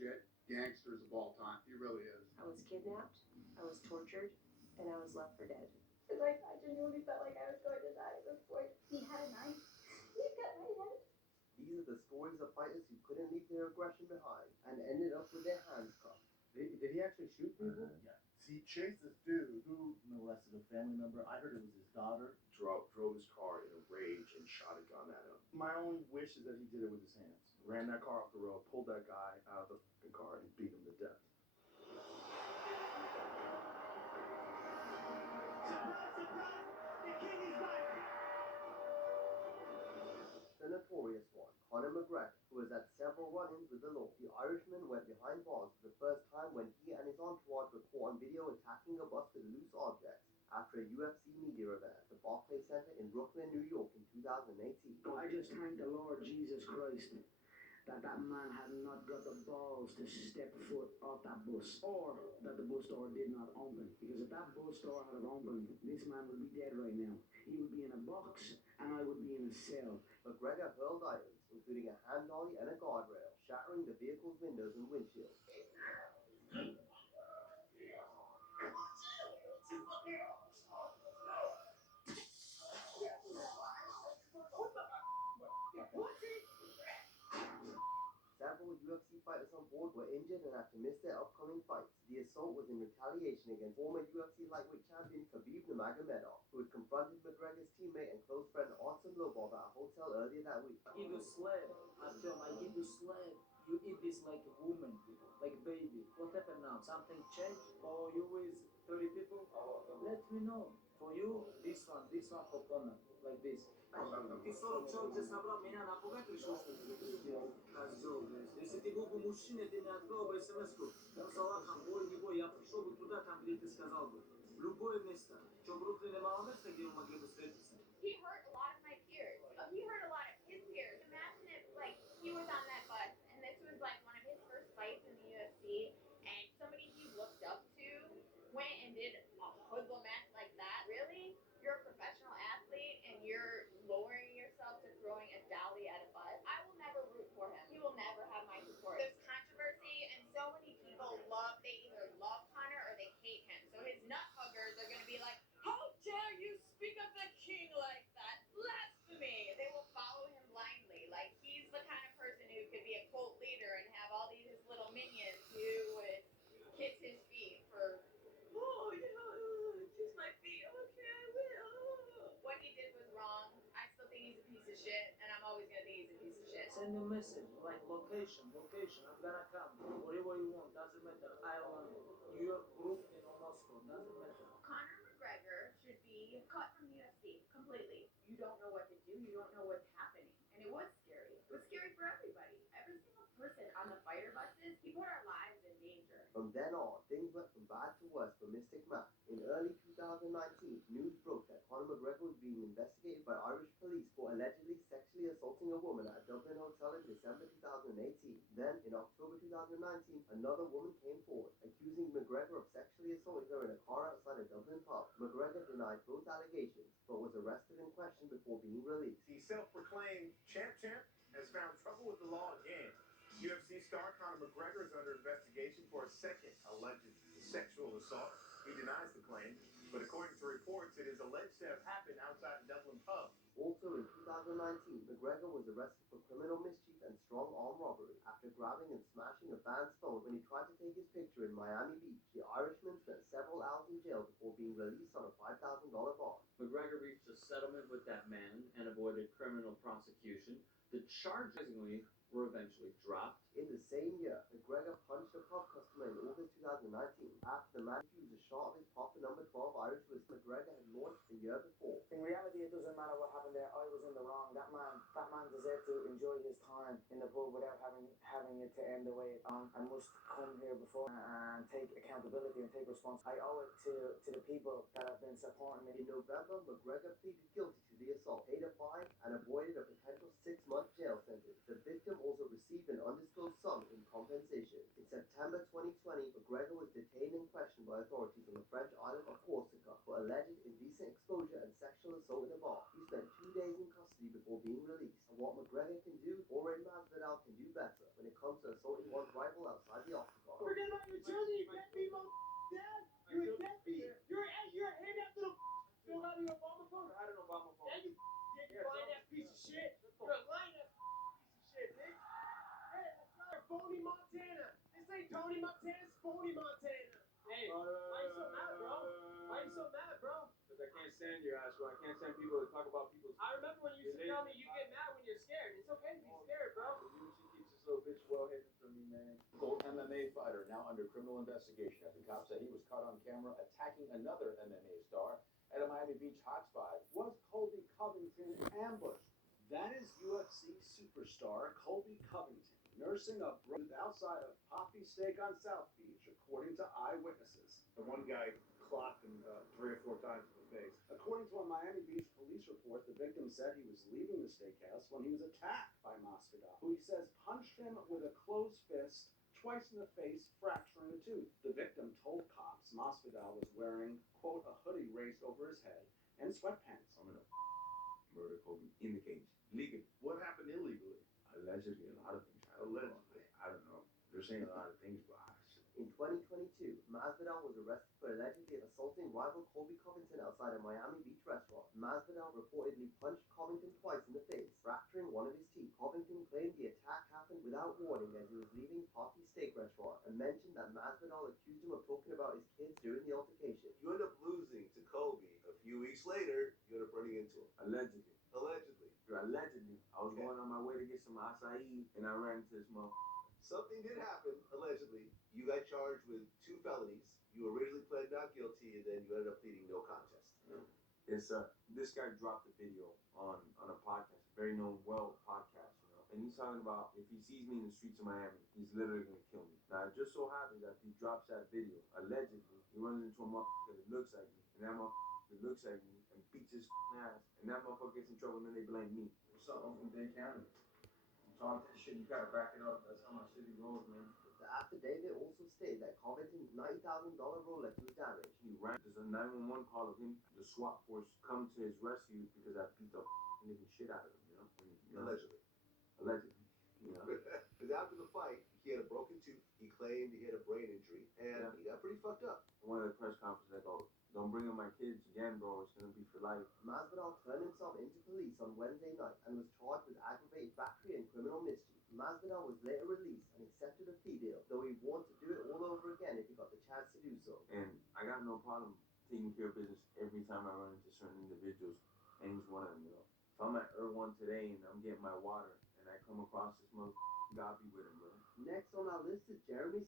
shit gangsters of all time. He really is. I was kidnapped, I was tortured, and I was left for dead. It's like I genuinely felt like I was going to die at this point. He had a knife. He cut my head. These are the stories of fighters who couldn't leave their aggression behind and ended up with their hands cut. Did he actually shoot people? Yeah. He chased this dude who molested a family member. I heard it was his daughter. Drove his car in a rage and shot a gun at him. My only wish is that he did it with his hands. Ran that car off the road, pulled that guy out of the fucking car, and beat him to death. The notorious one, Conor McGregor, who has had several run-ins with the law. The Irishman went behind bars for the first time when he and his entourage were caught on video attacking a bus with loose objects after a UFC media event at the Barclays Center in Brooklyn, New York in 2018. I just thank the Lord Jesus Christ that man had not got the balls to step foot off that bus, or that the bus door did not open. Because if that bus door had opened, this man would be dead right now. He would be in a box, and I would be in a cell. McGregor hurled items, including a hand dolly and a guardrail, shattering the vehicle's windows and windshield. Several UFC fighters on board were injured and had to miss their upcoming fights. The assault was in retaliation against former UFC lightweight champion Khabib Nurmagomedov, who had confronted McGregor's teammate and close friend Artem Lobov at a hotel earlier that week. I give you slab, Artem, I give you slab. You eat this like a woman, like a baby. What happened now? Something changed? Or you with 30 people? Let me know. For you, this one for Conor, like this. Ти 40 човека събрал меня на кога пришел сте? Козел, если ты был бы мужчина, ты не отправил бы смс-ку. Там салатом, бой, не бой, я пришел бы туда, там, где ты сказал бы. В любое место. Что, в Бруклине мало места, где мы могли бы встретиться? He hurt a lot of my peers. He hurt a lot of his peers. Imagine if, like, he was on that bus, and this was, like, one of his first fights in the UFC, and somebody he looked up to went and did a hoodlum act like that. Really? You're a professional athlete, and you're lowering yourself to throwing a dolly at a bus? I will never root for him. He will never have my support. There's controversy, and so many people they either love Conor or they hate him. So his nut huggers are going to be like, how dare you speak of the king like that? Blasphemy! They will follow him blindly. Like, he's the kind of person who could be a cult leader and have all these little minions who would kiss his feet for, oh, yeah, kiss my feet. Okay, I will. What he did was wrong. I still think he's a piece of shit, and I'm always going to think he's a piece of shit. Send a message, like location, I'm gonna come. Whatever you want, doesn't matter. Ireland, New York, Brooklyn, or Moscow, doesn't matter. Conor McGregor should be cut from the UFC completely. You don't know what to do. You don't know what's happening. And it was scary. It was scary for everybody. Every single person on the fighter buses, he put our lives in danger. From then on, things went from bad to worse for Mystic Mac. In early 2019, news broke that Conor McGregor was being investigated by Irish police for allegedly sexually assaulting a woman at a Dublin hotel in December 2018. Then, in October 2019, another woman came forward, accusing McGregor of sexually assaulting her in a car outside a Dublin pub. McGregor denied both allegations, but was arrested and questioned before being released. The self-proclaimed champ has found trouble with the law again. UFC star Conor McGregor is under investigation for a second alleged sexual assault. He denies the claim, but according to reports, it is alleged to have happened outside a Dublin pub. Also in 2019, McGregor was arrested for criminal mischief and strong arm robbery after grabbing and smashing a fan's phone when he tried to take his picture in Miami Beach. The Irishman spent several hours in jail before being released on a $5,000 bond. McGregor reached a settlement with that man and avoided criminal prosecution. The charges were eventually dropped. In the same year, McGregor punched a pub customer in August 2019 after the man refused a shot of his pop number 12 Irish whiskey McGregor had launched the year before. In reality, it doesn't matter what happened there. I was in the wrong. That man deserved to enjoy his time in the pub without having it to end the way it done. I must come here before and take accountability and take responsibility. I owe it to the people that have been supporting me. In November, McGregor pleaded guilty to the assault, paid a fine, and avoided a potential 6-month jail sentence. The victim also received an undisclosed sum in compensation. In September 2020, McGregor was detained and questioned by authorities on the French island of Corsica for alleged indecent exposure and sexual assault in a bar. He spent 2 days in custody before being released, and what McGregor can do, or Masvidal can do better when it comes to assaulting one's rival outside the octagon. Forget about your children, you deadbeat motherfucker, dad. You're a deadbeat. You're a hand after the still out of your Obama phone. I had an Obama phone. Yeah, you dick, lying ass piece of shit. You're a lying ass piece of shit, bitch. Hey, let's go. Phony Montana. This ain't Tony Montana, it's Phony Montana. Hey, why you so mad, bro? Why you so mad, bro? Because I can't stand your ass, bro. I can't stand people that talk about people's. I remember when you used to tell me you get mad when you're scared. It's okay to be scared, bro. You she keeps this little bitch well hidden from me, man. Local MMA fighter now under criminal investigation after cops say he was caught on camera attacking another MMA star at a Miami Beach hotspot. Was Colby Covington ambushed? That is UFC superstar Colby Covington nursing a bruise outside of Poppy Steak on South Beach, according to eyewitnesses. The one guy clocked him 3 or 4 times in the face. According to a Miami Beach police report, the victim said he was leaving the steakhouse when he was attacked by Masvidal, who he says punched him with a closed fist twice in the face, fracturing a tooth. The victim told cops Masvidal was wearing, quote, a hoodie raised over his head and sweatpants. I'm gonna murder Kobe in the cage. Legally. What happened illegally? Allegedly, a lot of things. Allegedly. I don't know. They're saying a lot of things, but In 2022, Masvidal was arrested for allegedly assaulting rival Colby Covington outside a Miami Beach restaurant. Masvidal reportedly punched Covington twice in the face, fracturing one of his teeth. Covington claimed the attack happened without warning as he was leaving Poppy Steak Restaurant and mentioned that Masvidal accused him of talking about his kids during the altercation. You end up losing to Kobe. A few weeks later, you end up running into him. allegedly. Allegedly. Allegedly. I was going on my way to get some acai and I ran into this motherfucker. Something did happen, allegedly. You got charged with 2 felonies. You originally pled not guilty, and then you ended up pleading no contest. It's this guy dropped a video on a podcast, a very known podcast, and he's talking about if he sees me in the streets of Miami, he's literally gonna kill me. Now it just so happens that he drops that video, allegedly, he runs into a motherfucker that looks like me, and that motherfucker that looks like me and beats his ass, and that motherfucker gets in trouble and then they blame me. What's up? I'm from Dade County. I'm talking that shit, you gotta back it up. That's how my city rolls, man. The affidavit also stated that Covington's $90,000 Rolex was damaged. He ran. There's a 911 call of him. The SWAT force come to his rescue because I beat the living shit out of him. Allegedly. Allegedly. Because after the fight, he had a broken tooth. He claimed he had a brain injury, and he got pretty fucked up. One of the press conferences, I go, don't bring in my kids again, bro. It's gonna be for life. Masvidal turned himself into police on Wednesday night and was charged with aggravated battery and criminal mischief. Masvidal was later released and accepted a plea deal, though he wanted to do it all over again if he got the chance to do so. And I got no problem taking care of business every time I run into certain individuals, and he's one of them, If I'm at Erewhon today and I'm getting my water and I come across this motherfucker, God be with him, bro. Next on our list is Jeremy